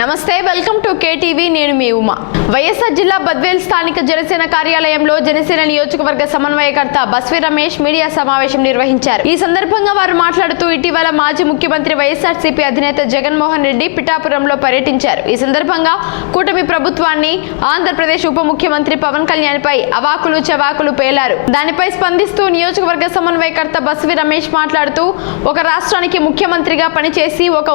నమస్తే welcome to KTV నేను మీ ఉమా. వైఎస్ఆర్ జిల్లా బద్వేల్ స్థానిక జనసేన కార్యాలయంలో జనసేన నియోజకవర్గ సమన్వయకర్త బస్వి రమేష్ మీడియా సమావేశం నిర్వహించారు. ఈ సందర్భంగా వారు మాట్లాడుతూ ఇటీవల మాజీ ముఖ్యమంత్రి వైఎస్ఆర్సీపీ అధినేత జగన్మోహన్ రెడ్డి పిఠాపురంలో పర్యటించారు. ఈ సందర్భంగా కూటమి ప్రభుత్వాన్ని ఆంధ్రప్రదేశ్ ఉప ముఖ్యమంత్రి పవన్ కళ్యాణ్ పై అవాకులు చవాకులు పేలారు. దానిపై స్పందిస్తూ నియోజకవర్గ సమన్వయకర్త బస్వి రమేష్ మాట్లాడుతూ ఒక రాష్ట్రానికి ముఖ్యమంత్రిగా పనిచేసి ఒక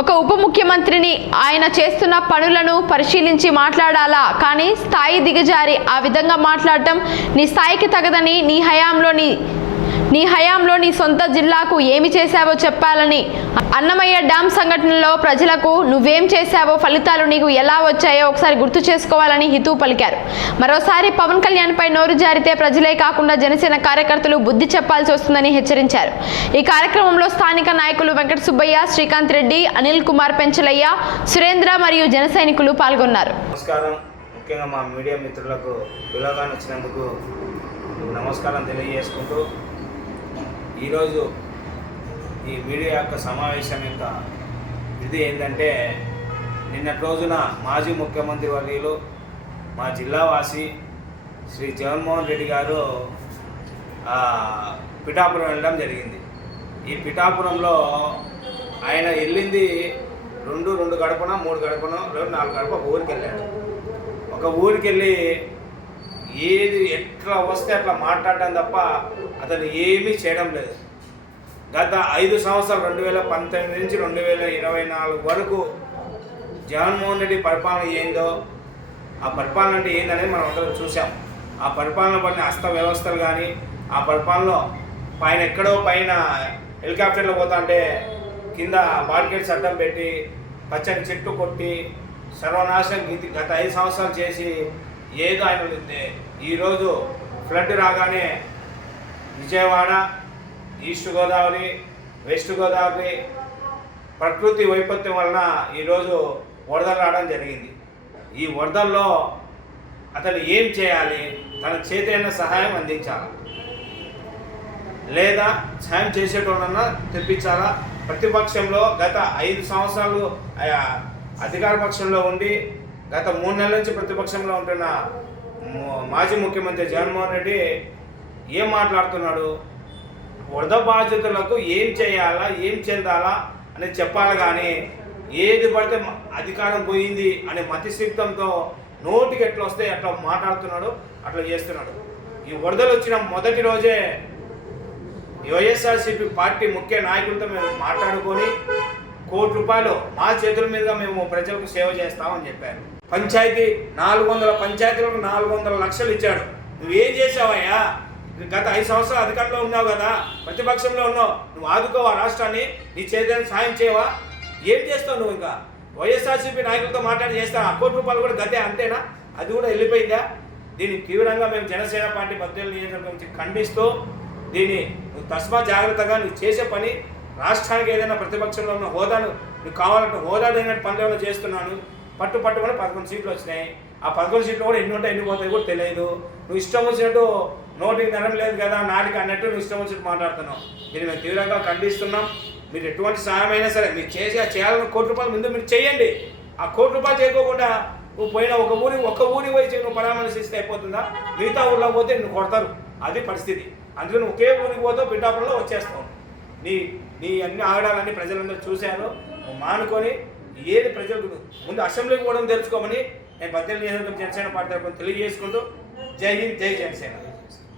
ఒక ఉప ముఖ్యమంత్రిని ఆయన చేస్తున్న పనులను పరిశీలించి మాట్లాడాలా? కానీ స్థాయి దిగజారి ఆ విధంగా మాట్లాడటం నీ స్థాయికి తగదని నీ హయాంలో నీ నీ హయాంలో నీ సొంత జిల్లాకు ఏమి చేశావో చెప్పాలని అన్నమయ్య డ్యామ్ సంఘటనలో ప్రజలకు నువ్వేం చేశావో ఫలితాలు నీకు ఎలా వచ్చాయో ఒకసారి గుర్తు చేసుకోవాలని హితూ పలికారు. మరోసారి పవన్ కళ్యాణ్పై నోరు జారితే ప్రజలే కాకుండా జనసేన కార్యకర్తలు బుద్ధి చెప్పాల్సి వస్తుందని హెచ్చరించారు. ఈ కార్యక్రమంలో స్థానిక నాయకులు వెంకట సుబ్బయ్య శ్రీకాంత్ రెడ్డి అనిల్ కుమార్ పెంచలయ్య సురేంద్ర మరియు జన సైనికులు పాల్గొన్నారు. నమస్కారం. ముఖ్యంగా మా మీడియా మిత్రులకు వచ్చినందుకు నమస్కారం తెలియజేసుకుంటూ ఈరోజు ఈ మీడియా యొక్క సమావేశం యొక్క ఇది ఏంటంటే నిన్నటి రోజున మాజీ ముఖ్యమంత్రి వర్యులు మా జిల్లావాసి శ్రీ జగన్మోహన్ రెడ్డి గారు పిఠాపురం వెళ్ళడం జరిగింది. ఈ పిఠాపురంలో ఆయన వెళ్ళింది రెండు రెండు గడపన మూడు గడపన రెండు నాలుగు గడప ఊరికి వెళ్ళాడు. ఒక ఊరికి వెళ్ళి ఏది ఎట్లా వస్తే అట్లా మాట్లాడడం తప్ప అతను ఏమీ చేయడం లేదు. గత ఐదు సంవత్సరాలు రెండు వేల పంతొమ్మిది నుంచి రెండు వేల ఇరవై నాలుగు వరకు జగన్మోహన్ రెడ్డి పరిపాలన ఏందో ఆ పరిపాలన అంటే ఏందనేది మనం అందరం చూసాం ఆ పరిపాలన పడిన హస్త వ్యవస్థలు కానీ ఆ పరిపాలనలో పైన ఎక్కడో పైన హెలికాప్టర్లో పోతా అంటే కింద బార్కెట్స్ అడ్డం పెట్టి పచ్చని చెట్టు కొట్టి సర్వనాశనం గత ఐదు సంవత్సరాలు చేసి ఏదో ఆయన ఉంది. ఈరోజు ఫ్లడ్ రాగానే విజయవాడ ఈస్ట్ గోదావరి వెస్ట్ గోదావరి ప్రకృతి వైపత్యం వలన ఈరోజు వరదలు రావడం జరిగింది. ఈ వరదల్లో అతను ఏం చేయాలి? తన చేతైన సహాయం అందించాలి? లేదా సాయం చేసేటోళ్ళన్నా తెప్పించాలా? ప్రతిపక్షంలో గత ఐదు సంవత్సరాలు ఆ, అధికార పక్షంలో ఉండి గత మూడు నెలల నుంచి ప్రతిపక్షంలో ఉంటున్న మాజీ ముఖ్యమంత్రి జగన్మోహన్ రెడ్డి ఏం మాట్లాడుతున్నాడు? వరద బాధితులకు ఏం చేయాలా? ఏం చెందాలా? అని చెప్పాలి కానీ ఏది పడితే అధికారం పోయింది అనే మతిశక్తంతో నోటికి ఎట్లా వస్తే అట్లా మాట్లాడుతున్నాడు అట్లా చేస్తున్నాడు. ఈ వరదలు వచ్చిన మొదటి రోజే వైఎస్ఆర్సీపీ పార్టీ ముఖ్య నాయకులతో మేము మాట్లాడుకొని కోటి రూపాయలు మా చేతుల మీదుగా మేము ప్రజలకు సేవ చేస్తామని చెప్పారు. పంచాయతీ నాలుగు వందల పంచాయతీలకు నాలుగు వందల లక్షలు ఇచ్చాడు. నువ్వేం చేసావయ్యా గత ఐదు సంవత్సరాలు అధికారంలో ఉన్నావు కదా ప్రతిపక్షంలో ఉన్నావు. నువ్వు ఆదుకోవా రాష్ట్రాన్ని? నీ చేతని సాయం చేయవా? ఏం చేస్తావు నువ్వు ఇంకా? వైఎస్ఆర్సీపీ నాయకులతో మాట్లాడి చేస్తావు కోటి రూపాయలు కూడా గతే అంతేనా? అది కూడా వెళ్ళిపోయిందా? దీన్ని తీవ్రంగా మేము జనసేన పార్టీ పద్దెనిమిది నియోజకవర్గం నుంచి ఖండిస్తూ దీన్ని నువ్వు తస్మా జాగ్రత్తగా నువ్వు చేసే పని. రాష్ట్రానికి ఏదైనా ప్రతిపక్షంలో ఉన్న హోదాను నువ్వు కావాలంటే హోదా లేనట్టు పనులు ఏమైనా చేస్తున్నాను. పట్టు పట్టుకొని పదకొండు సీట్లు వచ్చినాయి. ఆ పదకొండు సీట్లు కూడా ఎన్ని ఉంటాయి ఎన్ని పోతాయి కూడా తెలియదు. నువ్వు ఇష్టం వచ్చినట్టు నోటికి ధనం లేదు కదా నాటికి అన్నట్టు నువ్వు ఇష్టం వచ్చినట్టు మాట్లాడుతున్నావు. దీన్ని మేము తీవ్రంగా ఖండిస్తున్నాం. మీరు ఎటువంటి సహాయమైనా సరే మీరు చేసి ఆ చేయాలని కోటి రూపాయలు ముందు మీరు చేయండి. ఆ కోటి రూపాయలు చేయకోకుండా నువ్వు పోయిన ఒక ఊరి ఒక ఊరి పోయి నువ్వు పరామర్శిస్తే అయిపోతుందా? మిగతా ఊర్లో పోతే నువ్వు కొడతారు. అది పరిస్థితి. అందుకని ఒకే ఊరికి పోతే పిఠాపురంలో వచ్చేస్తావు. నీ నీ అన్ని ఆగడాలన్నీ ప్రజలందరూ చూశారు. నువ్వు మానుకొని ఏది ప్రజలకు ముందు అసెంబ్లీకి కూడా తెలుసుకోమని నేను పద్దెనిమిది జనసేన పార్టీ తరఫున తెలియజేసుకుంటూ జై హింద్ జై జనసేన.